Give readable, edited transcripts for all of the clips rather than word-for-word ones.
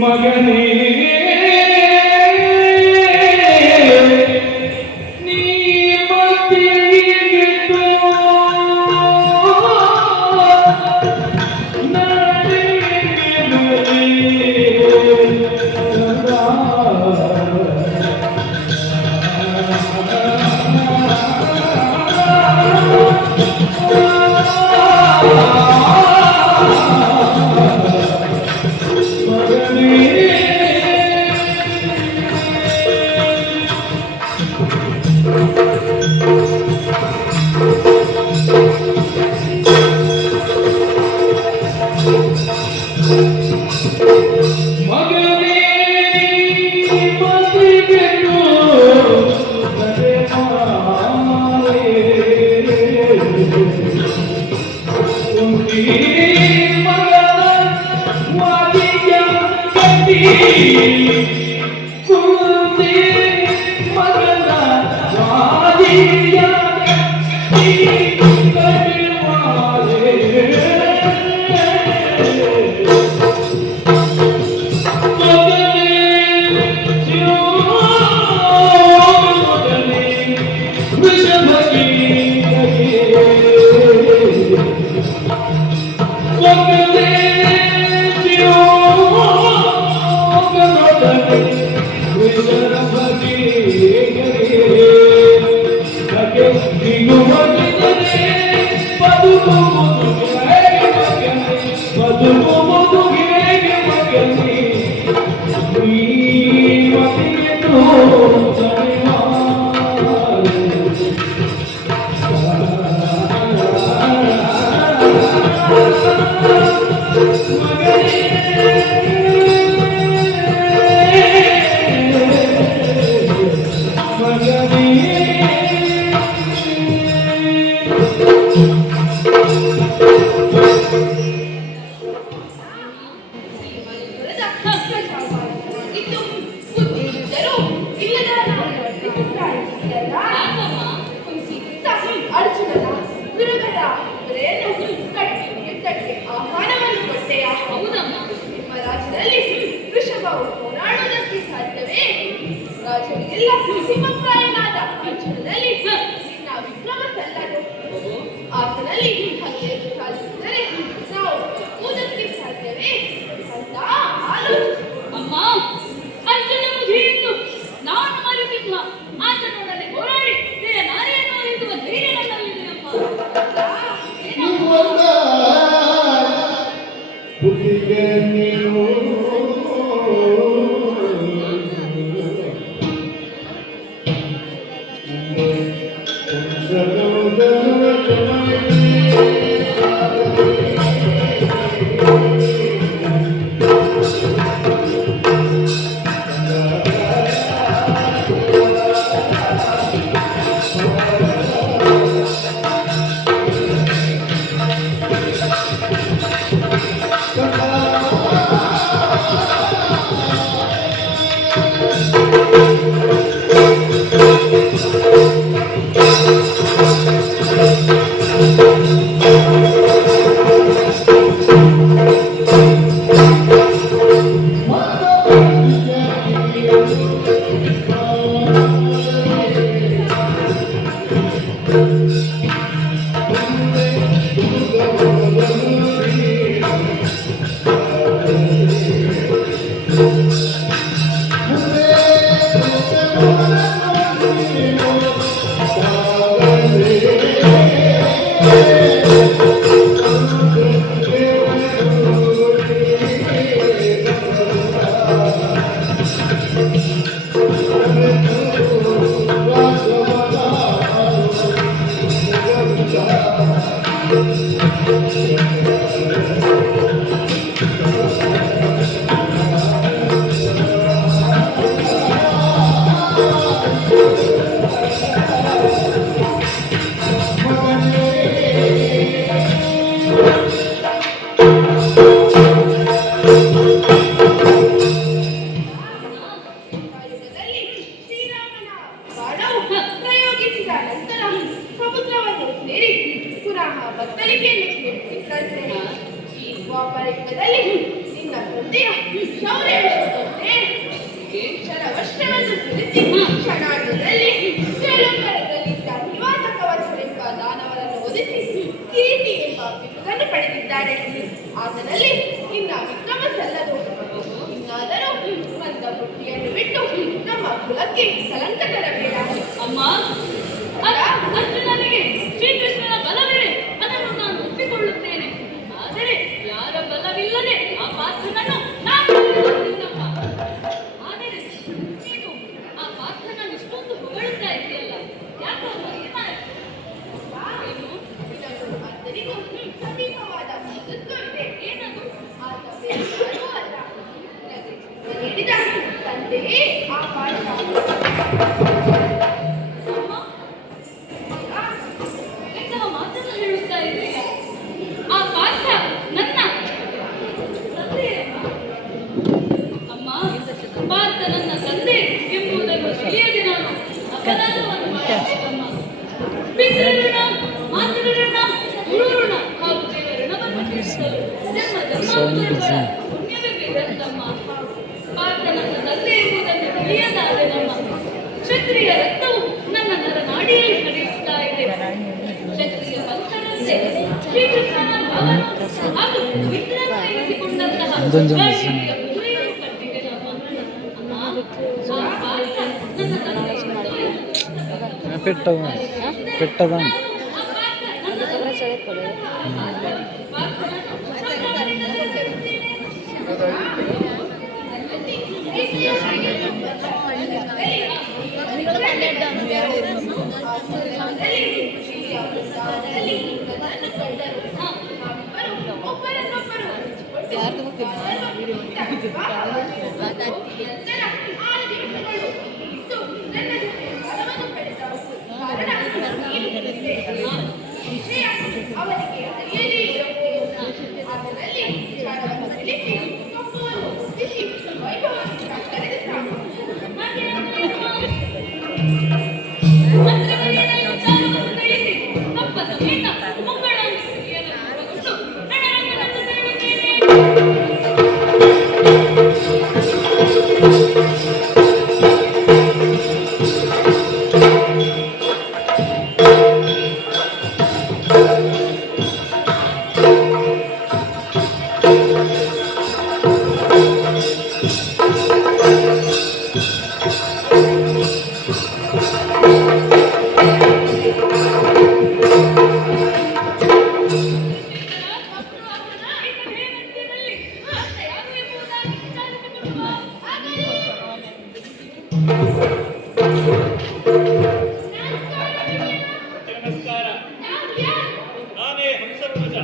ಮಗನೇ ಬತ್ತಳಿಕೆಯಲ್ಲಿ ಈ ದ್ವಾಪರಯುಗದಲ್ಲಿ ನಿನ್ನ ತಂದೆಯ ಶೌರ್ಯ ವರ್ಷವನ್ನು ಸುರಿಸಿ ಕ್ಷಣಾರ್ಧದಲ್ಲಿ ಶ್ರೀಲಂಕರದಲ್ಲಿದ್ದ ನಿವಾಸ ಕವಚವೆಂಬ ದಾನವರನ್ನು ಒದಿಸಿ ಕಿರೀಟಿ ಎಂಬ ಬಿರುದನ್ನು ಪಡೆದಿದ್ದಾರೆ. ಆತನಲ್ಲಿ ನಿನ್ನ ವಿಕ್ರಮ ಸಲ್ಲದು. ಇನ್ನಾದರೂ ಬಂದ ಬುಟ್ಟಿಯನ್ನು ಬಿಟ್ಟು ನಮ್ಮ ಕುಲಕ್ಕೆ ಕಲಂಕ ತರಬೇಡ. ಅಮ್ಮ, ಅಷ್ಟು ನನಗೆ ಶ್ರೀಕೃಷ್ಣನ ಬಲವಿದೆ, ಅದನ್ನು ನಾನು ಒಪ್ಪಿಕೊಳ್ಳುತ್ತೇನೆ. ಆದರೆ ಯಾರ ಬಲವಿಲ್ಲದೆ ಆ ಪಾತ್ರನನ್ನು ನಾನು ಆದರೆ ನೀನು ಆ ಪಾತ್ರನನ್ನು ಇಷ್ಟೊಂದು ಹೊಗಳುತ್ತಾ ಇದೆಯಲ್ಲ, ಯಾಕಮ್ಮ? ಆತನಿಗೂ ಸಮೀಪವಾದ ಮಹತ್ವ ಇದೆ. ಏನದು? ಆತ ನೀಡಿದ ತಂದೆಯೇ ಆ ಪಾತ್ರ. ಮಾತನ್ನು ಹೇಳುತ್ತಾ ಇದ್ದೀಯ? ಆ ಪಾತ್ರ ನನ್ನ ಅಮ್ಮ, ಪಾತ್ರ ನನ್ನ ತಂದೆ ಎಂಬುದನ್ನು ತಿಳಿಯದೆ ನಾನು ಅಪರಾಧವನ್ನು ಮಾಡಿದ್ದಮ್ಮ. ಪಿತೃಋಣ, ಮಾತೃಋಣ, ಗುರುಋಣ ಹಾಗೂ ದೇವಋಣವನ್ನು ತೀರಿಸಲು ಜನ್ಮ ಜನ್ಮಾಂತರಗಳ ಪುಣ್ಯವೇ ಬೇಕಂತಮ್ಮ. ಪಾತ್ರ ನನ್ನ ತಂದೆ ಎಂಬುದನ್ನು ತಿಳಿಯದಾದೆ ನಮ್ಮ ಕ್ಷತ್ರಿಯ ರಕ್ತವು ನನ್ನ ನರನಾಡಿಯಲ್ಲಿ ಹರಿಯುತ್ತಾ ಇದೆ. ಕ್ಷತ್ರಿಯ ಭಕ್ತರಂತೆ ಶ್ರೀಕೃಷ್ಣನ ಭಾವನು ಹಾಗೂ ಮಿತ್ರರನ್ನು ಎನಿಸಿಕೊಂಡಂತಹ ಗೌರವೀಯ ಕುದುರೆಯನ್ನು ಕಟ್ಟಿದೆ ನಮ್ಮ ಅಮ್ಮ. ಆ ಪಾತ್ರ ನನ್ನ ತಂದೆ పెట్టదాం ಅವರಿಗೆ ಅರಿಯದೇ ಇರಬಹುದು. ಅದರಲ್ಲಿ ಕ್ಷಣವನ್ನು ತಿಳಿಸಿ ಕಪ್ಪವನ್ನು ಒಪ್ಪಿಸಿ ವೈಭವದಿಂದ ಕರೆದು ಸಾಕು. ನಮಸ್ಕಾರ. ನಾನೇ ಹಂಸಧ್ವಜ.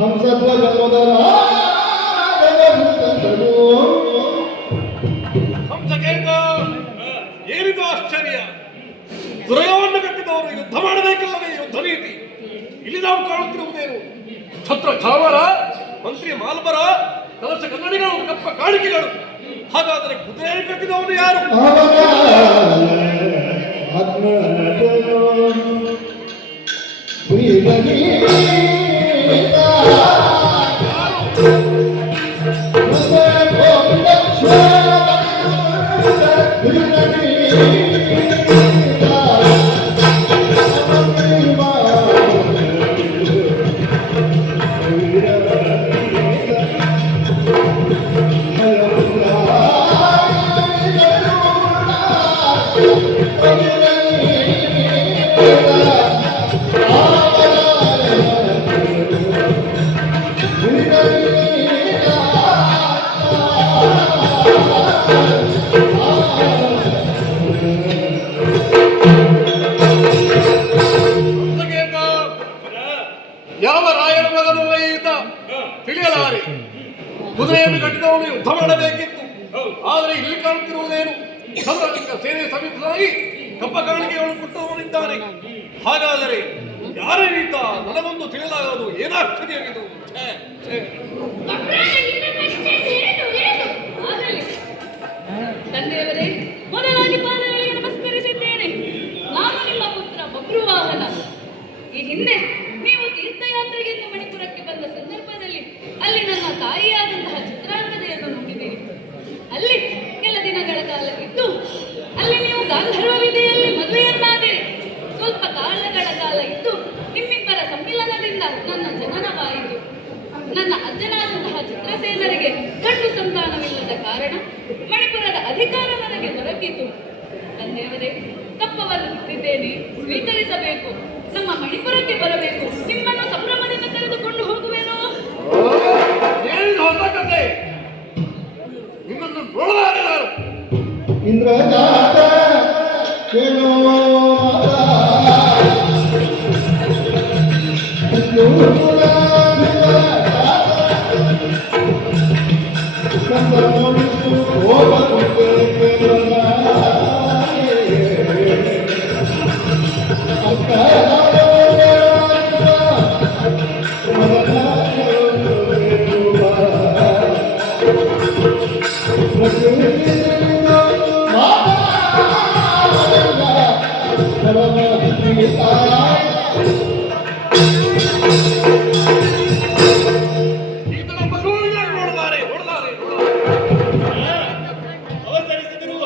ಹಂಸಧ್ವಜ ಮೊದಲ ಆಶ್ಚರ್ಯ! ದುರ್ಗವನ್ನು ಕಟ್ಟಿದವರು ಯುದ್ಧ ಮಾಡಬೇಕಲ್ಲವೇ ಯುದ್ಧ ರೀತಿ. ಇಲ್ಲಿ ನಾವು ಕಾಣುತ್ತಿರುವುದೇನು? ಛತ್ರ ಚಾಮರ, ಮಂತ್ರಿ ಮಾಲ್ಬರ, ಕಲಶ ಕನ್ನಡಿಗಳು, ಕಪ್ಪ ಕಾಣಿಕೆಗಳು. ಹಾಗಾದರೆ ಕುದುರೆ ಕಟ್ಟಿದವನು ಯಾರು? ಯಾವ ರಾಯನ ಮಗನು ಈತ ತಿಳಿಯಲಾರೆ. ಕುದುರೆಯನ್ನು ಕಟ್ಟಿದವನು ಯುದ್ಧ ಮಾಡಬೇಕಿತ್ತು. ಆದರೆ ಇಲ್ಲಿ ಕಾಣುತ್ತಿರುವುದೇನು? ಚಂದ್ರಲಿಂಗ ಸೇನೆ ಸಮಿತಿಯಾಗಿ ಕಪ್ಪ ಕಾಣಿಕೆಗಳನ್ನು ಕೊಟ್ಟವನಿದ್ದಾನೆ. ಹಾಗಾದರೆ ಯಾರ ಈತ? ನನಗೊಂದು ತಿಳಿಯಲಾಗದು. ಏನಾಗ್ತದೆಯಾಗಿದು? ತಂದೆಯವರೇ, ಮೊದಲಾಗಿ ಪಾದಗಳಿಗೆ ನಮಸ್ಕರಿಸಿದ್ದೇನೆ. ನಾನು ನಿಮ್ಮ ಪುತ್ರ ಬಬ್ರುವಾಹನ. ಈ ಹಿಂದೆ ನೀವು ತೀರ್ಥಯಾತ್ರೆಗೆಂದು ಮಣಿಪುರಕ್ಕೆ ಬಂದ ಸಂದರ್ಭದಲ್ಲಿ ಅಲ್ಲಿ ನನ್ನ ತಾಯಿಯಾದಂತಹ ಚಿತ್ರಾಂಗದೆಯನ್ನು ನೋಡಿದ್ದೀರಿ. ಅಲ್ಲಿ ಕೆಲ ದಿನಗಳ ಕಾಲ ಇದ್ದು ಅಲ್ಲಿ ನೀವು ಗಾಂಧರ್ವ ವಿಧೆಯಲ್ಲಿ ಮದುವೆಯನ್ನಾದಿರಿ. ಸ್ವಲ್ಪ ಕಾಲಗಳ ಕಾಲ ಇದ್ದು ನಿಮ್ಮಿಬ್ಬರ ಸಮ್ಮಿಲನದಿಂದ ನನ್ನ ಜನನವಾಯಿತು. ನನ್ನ ಅಜ್ಜನಾದಂತಹ ಚಿತ್ರಸೇನರಿಗೆ ಗಂಡು ಸಂತಾನವಿಲ್ಲದ ಕಾರಣ ಮಣಿಪುರದ ಅಧಿಕಾರ ನನಗೆ ದೊರಕಿತು. ತಂದೆಯವರೇ, ತಪ್ಪವನ್ನು ಬಿಟ್ಟಿದ್ದೇನೆ, ಸ್ವೀಕರಿಸಬೇಕು. ನಮ್ಮ ಮಣಿಪುರಕ್ಕೆ ಬರಬೇಕು. ನಿಮ್ಮನ್ನು ಸಂಭ್ರಮದಿಂದ ಕರೆದುಕೊಂಡು ಹೋಗುವೇನೋ. ಹೊಸ ಕತೆ. ನಿಮ್ಮನ್ನು ನೋಡಲಾರೆ ನಾನು. ಇಂದ್ರಜಾತ ಕೇಳೋ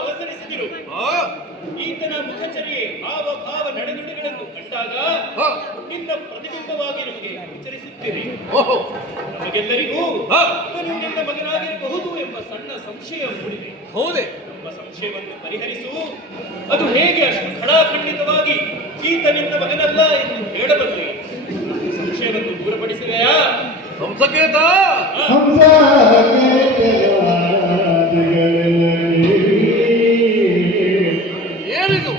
ಅವಸರಿಸಿದರು. ಈತನ ಮುಖಚರ್ಯೆ, ಹಾವ ಭಾವ, ನಡೆನುಡಿಗಳನ್ನು ಕಂಡಾಗ ನಿನ್ನ ಪ್ರತಿಬಿಂಬವಾಗಿ ನಮಗೆ ಗೋಚರಿಸುತ್ತೀರಿ. ನಮಗೆಲ್ಲರಿಗೂ ಇವನು ನಿನ್ನ ಮಗನಾಗಿರಬಹುದು ಎಂಬ ಸಣ್ಣ ಸಂಶಯ ಮೂಡಿದೆ. ಹೌದೇ? ನಮ್ಮ ಸಂಶಯವನ್ನು ಪರಿಹರಿಸು. ಅದು ಹೇಗೆ ಅಷ್ಟು ಖಡಾಖಂಡಿತವಾಗಿ ಈತ ನಿನ್ನ ಮಗನಲ್ಲ ಎಂದು ಹೇಳಬಲ್ಲೆ? ಸಂಶಯವನ್ನು ದೂರಪಡಿಸುವೆಯಾ? ಸಂಸಕೇತ ಏನಿದು?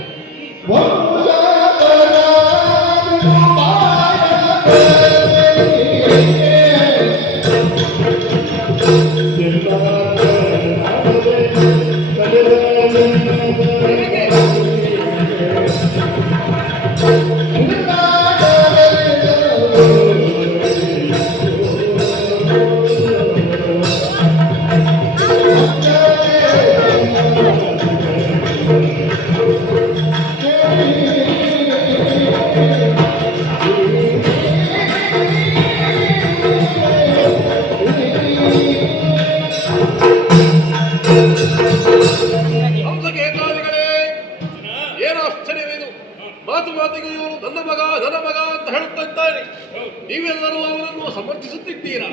ಮಾತಿಗೂ ಇವರು ನನ್ನ ಮಗ ಅಂತ ಹೇಳುತ್ತಾ ಇದ್ದಾರೆ. ನೀವೆಲ್ಲರೂ ಅವರನ್ನು ಸಮರ್ಥಿಸುತ್ತಿದ್ದೀರಾ?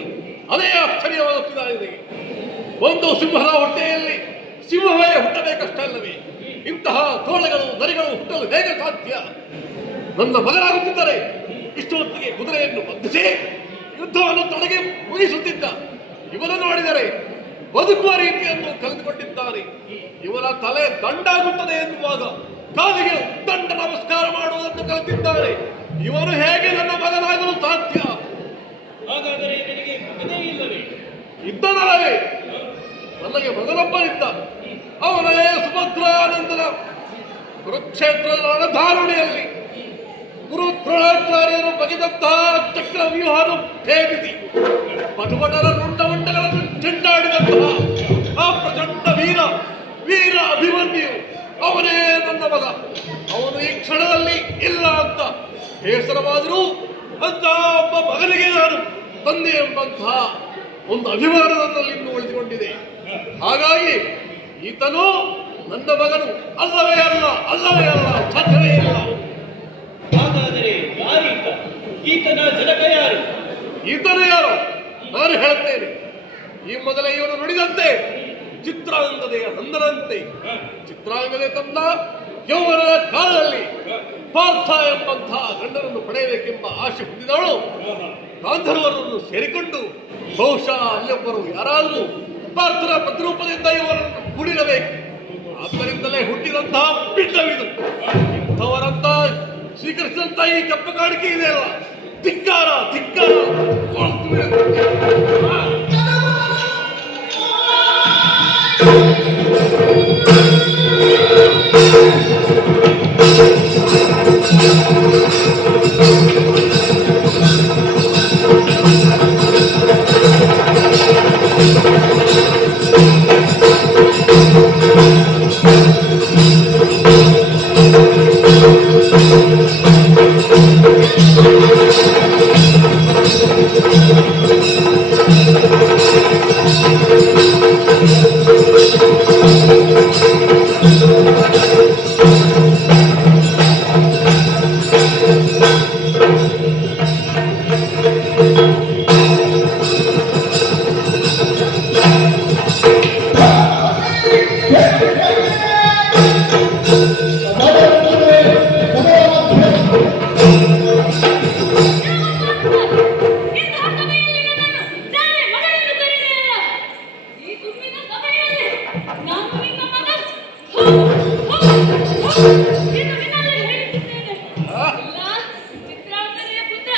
ಅದೇ ಆಶ್ಚರ್ಯವಾಗುತ್ತಿದೆ. ಒಂದು ಸಿಂಹದ ಹೊಟ್ಟೆಯಲ್ಲಿ ಸಿಂಹವೇ ಹುಟ್ಟಬೇಕಷ್ಟಲ್ಲವೇ? ಇಂತಹ ತೋಳಗಳು ನರಿಗಳು ಹುಟ್ಟಲು ಹೇಗೆ ಸಾಧ್ಯ? ನನ್ನ ಮಗನಾಗುತ್ತಿದ್ದರೆ ಇಷ್ಟೊತ್ತಿಗೆ ಕುದುರೆಯನ್ನು ಬಂಧಿಸಿ ಯುದ್ಧವನ್ನು ತಡೆಗೆ ಮುಗಿಸುತ್ತಿದ್ದ. ಇವನು ನೋಡಿದರೆ ಬದುಕುವ ರೀತಿಯನ್ನು ಕಲಿತುಕೊಂಡಿದ್ದಾನೆ. ಇವರ ತಲೆ ದಂಡಾಗುತ್ತದೆ ಎನ್ನುವಾಗ ಕಾಲಿಗೆ ದಂಡ ನಮಸ್ಕಾರ ಮಾಡುವುದನ್ನು ಕಲಿತಿದ್ದಾನೆ. ಇವನು ಹೇಗೆ ನನ್ನ ಮಗನಾಗಲು ಸಾಧ್ಯ? ಹಾಗಾದರೆ ನಿನಗೆ ಮಗನೇ ಇಲ್ಲವೇ? ಇದ್ದನಲ್ಲವೇ? ನನಗೆ ಮಗನೊಬ್ಬನಿದ್ದ. ಅವನೇ ಸುಭದ್ರಾನಂದನ ಕುರುಕ್ಷೇತ್ರದ ಧಾರಣೆಯಲ್ಲಿ ಗುರು ದ್ರೋಣಾಚಾರ್ಯರು ಬಗೆದಂತಹ ಚಕ್ರ ವ್ಯೂಹಾನು ಭೇದಿಸಿ ಪಟುಪಟರ ರುಂಡವನ್ನು ಚೆಂಡಾಡಿದಂತಹ ಆ ಪ್ರಚಂಡ ವೀರ ಅಭಿಮನ್ಯು ಅವನೇ ನನ್ನ ಮಗ. ಅವನು ಈ ಕ್ಷಣದಲ್ಲಿ ಇಲ್ಲ ಅಂತ ಬೇಸರವಾದರೂ ಅಂತ ಒಬ್ಬ ಮಗನಿಗೆ ನಾನು ತಂದೆ ಎಂಬಂತಹ ಒಂದು ಅಭಿಮಾನ ನನ್ನಲ್ಲಿ ಇನ್ನೂ ಉಳಿದುಕೊಂಡಿದೆ. ಹಾಗಾಗಿ ಈತನು ನನ್ನ ಮಗನು ಅಲ್ಲವೇ ಅಲ್ಲ ಸಾಧ್ಯವೇ ಇಲ್ಲ. ಹಾಗಾದರೆ ಯಾರೀತ? ಈತನ ಜನಕ ಯಾರು? ಈತನು ಯಾರು ನಾನು ಹೇಳುತ್ತೇನೆ. ಈ ಮೊದಲೇ ಇವನು ನುಡಿದಂತೆ ಚಿತ್ರಾಂಗದೆಯ ನಂದನಂತೆ ಚಿತ್ರಾಂಗದೆ ತಂದ ಯೌವನದ ಕಾಲದಲ್ಲಿ ಪಾರ್ಥ ಎಂಬಂತಹ ಗಂಡನನ್ನು ಪಡೆಯಬೇಕೆಂಬ ಆಶೆ ಹೊಂದಿದವಳು ಗಾಂಧರ್ವರನ್ನು ಸೇರಿಕೊಂಡು ಬಹುಶಃ ಅಲ್ಲೊಬ್ಬರು ಯಾರಾದರೂ ಪಾರ್ಥನ ಪ್ರತಿರೂಪದಿಂದ ಇವರನ್ನು ಕೂಡಿರಬೇಕು. ಆದ್ದರಿಂದಲೇ ಹುಟ್ಟಿದಂತಹ ಪಿಂಡವಿದು. ಇಂಥವರಂತ ಸ್ವೀಕರಿಸಿದಂತಹ ಈ ಕಪ್ಪ ಕಾಣಿಕೆ ಇದೆಯಲ್ಲ, ಧಿಕ್ಕಾರ. ಚಿತ್ರಾಂಗನೆಯ ಪುತ್ರ